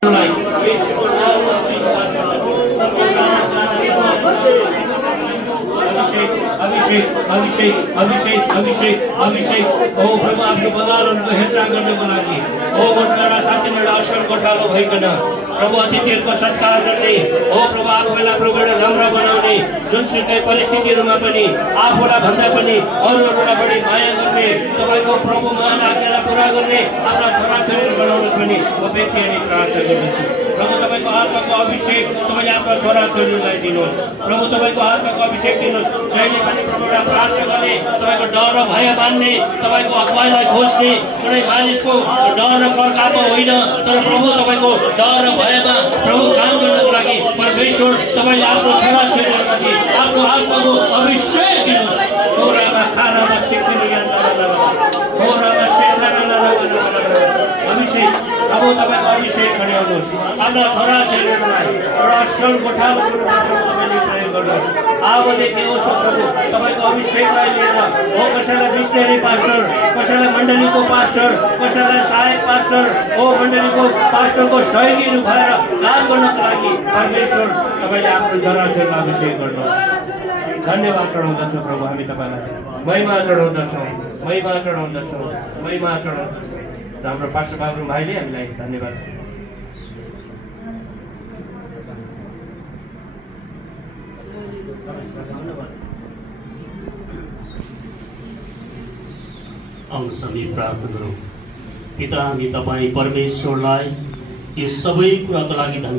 अभिषेक अभिषेक अभिषेक अभिषेक ओ प्रभु आफ्नो बगानहरूको हेरचाह गर्नको लागि ओ गोठा साँच्चै एउटा असल गोठालो भइकन प्रभु अतिथिहरूको सत्कार गर्ने ओ प्रभु आफूलाई प्रभुले नम्र बनाउने जुनसुकै परिस्थितिहरूमा पनि आफूलाई भन्दा पनि अरूहरूलाई बढी माया गर्ने तपाईँको प्रभु महान आज्ञालाई पुरा गर्ने आफ्ना छोराछोरी बनाउनुहोस् भने म व्यक्ति अनि प्रार्थना गर्दछु। प्रभु तपाईँको आत्माको अभिषेक तपाईँले आफ्ना छोराछोरीलाई दिनुहोस्। प्रभु तपाईँको आत्माको अभिषेक दिनुहोस्। जहिले पनि प्रभुलाई प्रार्थना गर्ने तपाईँको डर भय मान्ने तपाईँको अगुवाईलाई खोज्ने कुनै मानिसको डर र कर्कापो होइन तर प्रभु तपाईँको डर र भयमा प्रभु काम गर्नको लागि परमेश्वर तपाईँले आफ्नो छोराछोरीहरूमाथि आफ्नो आत्माको अभिषेक दिनुहोस्। कोरामा खानामा सिक्ने अभिषेक प्रभु तपाईँको अभिषेक गराउनुहोस्। आफ्ना छोराछोरीहरूलाई एउटा असल गोठालो तपाईँले प्रयोग गर्नुहोस्। आबदेखि होस् प्रभु तपाईँको अभिषेकलाई लिएर हो कसैलाई मिसनरी पास्टर, कसैलाई मण्डलीको पास्टर, कसैलाई सहायक पास्टर, हो मण्डलीको पास्टरको सहयोगीहरू भएर काम गर्नको लागि परमेश्वर तपाईँले आफ्नो छोराछोरीलाई अभिषेक गर्नुहोस्। धन्यवाद चढाउँदछौँ प्रभु, हामी तपाईँलाई महिमा चढाउँदछौँ, महिमा चढाउँदछौँ, महिमा चढाउँदछौँ। हाम्रो पास्टर बाबु भाइले हामीलाई धन्यवाद। आउनुहोस् हामी प्रार्थना गरौँ। पिता, हामी तपाईँ परमेश्वरलाई यो सबै कुराको लागि धन्यवाद